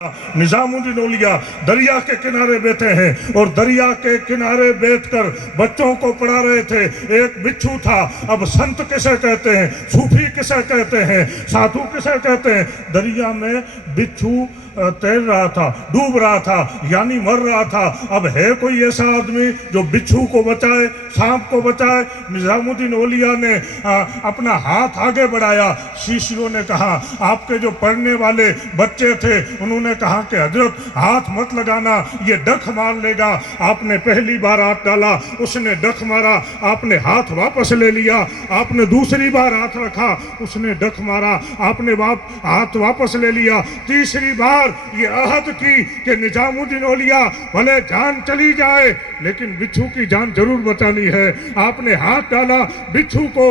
निजामुद्दीन औलिया दरिया के किनारे बैठे हैं और दरिया के किनारे बैठकर बच्चों को पढ़ा रहे थे। एक बिच्छू था। अब संत किसे कहते हैं, सूफी किसे कहते हैं, साधु किसे कहते हैं? दरिया में बिच्छू तैर रहा था, डूब रहा था, यानी मर रहा था। अब है कोई ऐसा आदमी जो बिच्छू को बचाए, सांप को बचाए? निजामुद्दीन औलिया ने अपना हाथ आगे बढ़ाया। शिष्यों ने कहा, आपके जो पढ़ने वाले बच्चे थे उन्होंने कहा कि हजरत हाथ मत लगाना, ये डख मार लेगा। आपने पहली बार हाथ डाला, उसने डख मारा, आपने हाथ वापस ले लिया। आपने दूसरी बार हाथ रखा, उसने डख मारा, आपने हाथ वापस ले लिया। तीसरी बार ये अहद की कि निजामुद्दीन औलिया भले जान चली जाए लेकिन बिच्छू की जान जरूर बचानी है। आपने हाथ डाला, बिच्छू को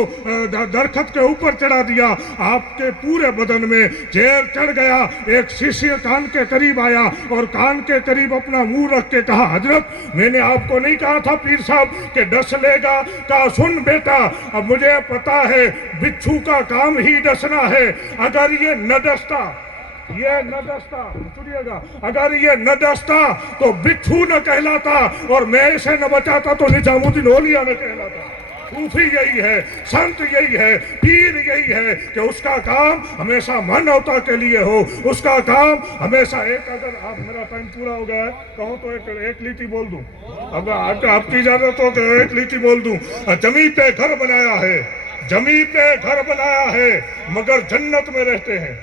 दरख्त के ऊपर चढ़ा दिया, आपके पूरे बदन में जहर चढ़ गया। एक शिष्य कान के करीब आया और कान के करीब अपना मुंह रख के कहा, हजरत मैंने आपको नहीं कहा था पीर साहब कि डस लेगा? कहा, सुन बेटा, अब मुझे पता है बिच्छू का काम ही डसना है। अगर ये न डसता, सुनिएगा, अगर ये न डसता तो बिच्छू न कहलाता और मैं इसे न बचाता तो निजामुद्दीन औलिया न कहलाता। सूफी यही है, संत यही है, पीर यही है कि उसका काम हमेशा मानवता के लिए हो, उसका काम हमेशा एक, अगर आप, मेरा टाइम पूरा हो गया है, कहो तो एक लीटी बोल दूं, अगर आपकी इजाजत हो तो एक लीटी बोल दूं। जमी पे घर बनाया है, जमी पे घर बनाया है मगर जन्नत में रहते हैं।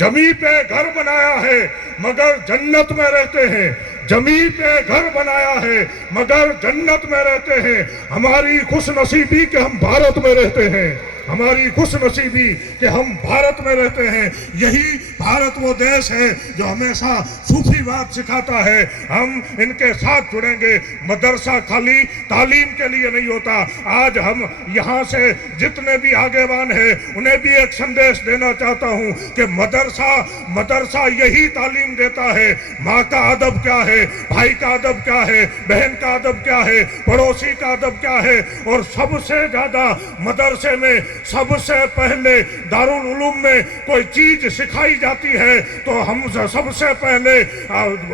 जमी पे घर बनाया है मगर जन्नत में रहते हैं। जमी पे घर बनाया है मगर जन्नत में रहते हैं। हमारी खुशनसीबी कि हम भारत में रहते हैं, हमारी खुशनसीबी कि हम भारत में रहते हैं। यही भारत वो देश है जो हमेशा सूफीवाद सिखाता है। हम इनके साथ जुड़ेंगे। मदरसा खाली तालीम के लिए नहीं होता। आज हम यहाँ से जितने भी आगेवान हैं उन्हें भी एक संदेश देना चाहता हूँ कि मदरसा यही तालीम देता है। माँ का अदब क्या है, भाई का अदब क्या है, बहन का अदब क्या है, पड़ोसी का अदब क्या है। और सबसे ज्यादा मदरसे में सबसे पहले दारुल उलूम में कोई चीज सिखाई जाती है तो हम सबसे पहले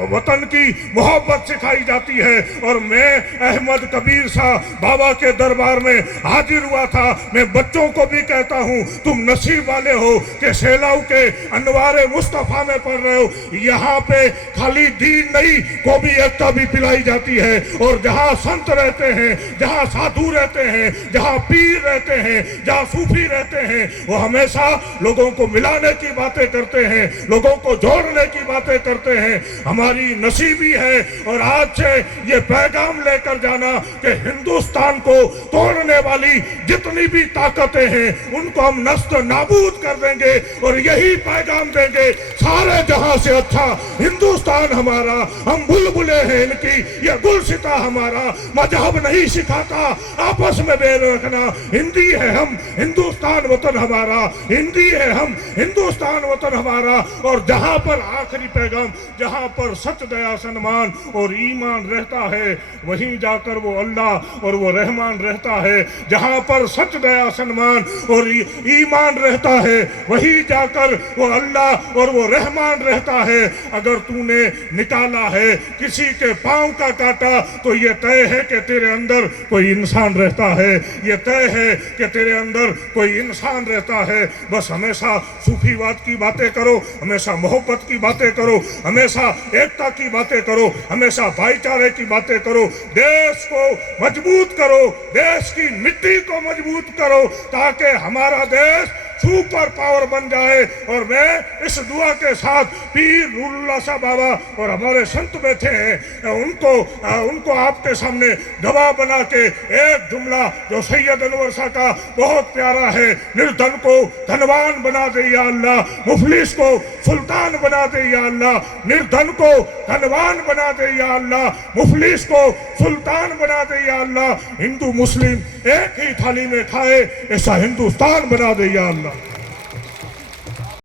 वतन की मोहब्बत सिखाई जाती है। और मैं अहमद कबीर शाह बाबा के दरबार में हाजिर हुआ था। मैं बच्चों को भी कहता हूँ, तुम नसीब वाले हो कि सेलाऊ के अनवारे मुस्तफा में पढ़ रहे हो। यहाँ पे खाली दीन नहीं, को भी एकता भी पिलाई जाती है। और जहाँ संत रहते हैं, जहाँ साधु रहते हैं, जहाँ पीर रहते हैं, जहाँ सूफी रहते हैं, वो हमेशा लोगों को मिलाने की बातें करते हैं, लोगों को जोड़ने की बातें करते हैं। हमारी नसीबी है और आज से ये पैगाम लेकर जाना कि हिंदुस्तान को तोड़ने वाली जितनी भी ताकतें हैं उनको हम नस्त नाबूद कर देंगे और यही पैगाम देंगे, सारे जहां से अच्छा हिंदुस्तान हमारा, हम बुलबुले हैं इनकी, ये गुलसिता हमारा। मजहब नहीं सिखाता आपस में बैर रखना। हिंदी है हम, हिंदुस्तान वतन हमारा, हिंदी है हम, हिंदुस्तान वतन हमारा। और जहां पर आखिरी पैगाम, जहां पर सच, दया, सम्मान और ईमान रहता है वहीं जाकर वो अल्लाह और वो रहमान रहता है। जहां पर सच, दया, सम्मान और ईमान रहता है वहीं जाकर वो अल्लाह और वो रहमान रहता है। अगर तूने निकाला है किसी के पांव का काटा तो ये तय है कि तेरे अंदर कोई इंसान रहता है, ये तय है कि तेरे अंदर कोई इंसान रहता है। बस हमेशा सूफीवाद की बातें करो, हमेशा मोहब्बत की बातें करो, हमेशा एकता की बातें करो, हमेशा भाईचारे की बातें करो। देश को मजबूत करो, देश की मिट्टी को मजबूत करो ताकि हमारा देश सुपर पावर बन जाए। और मैं इस दुआ के साथ पीर रूहुल्लाह शाह बाबा और हमारे संत बैठे हैं उनको आपके सामने गवाह बना के एक जुमला जो सैयद अनवर शाह का बहुत प्यारा है, निर्धन को धनवान बना दे या अल्लाह, मुफलिस को सुल्तान बना दे या अल्लाह, निर्धन को धनवान बना दे या अल्लाह, मुफलिस को सुल्तान बना दे या अल्लाह। हिंदू मुस्लिम एक ही थाली में खाए ऐसा हिंदुस्तान बना दे या अल्लाह।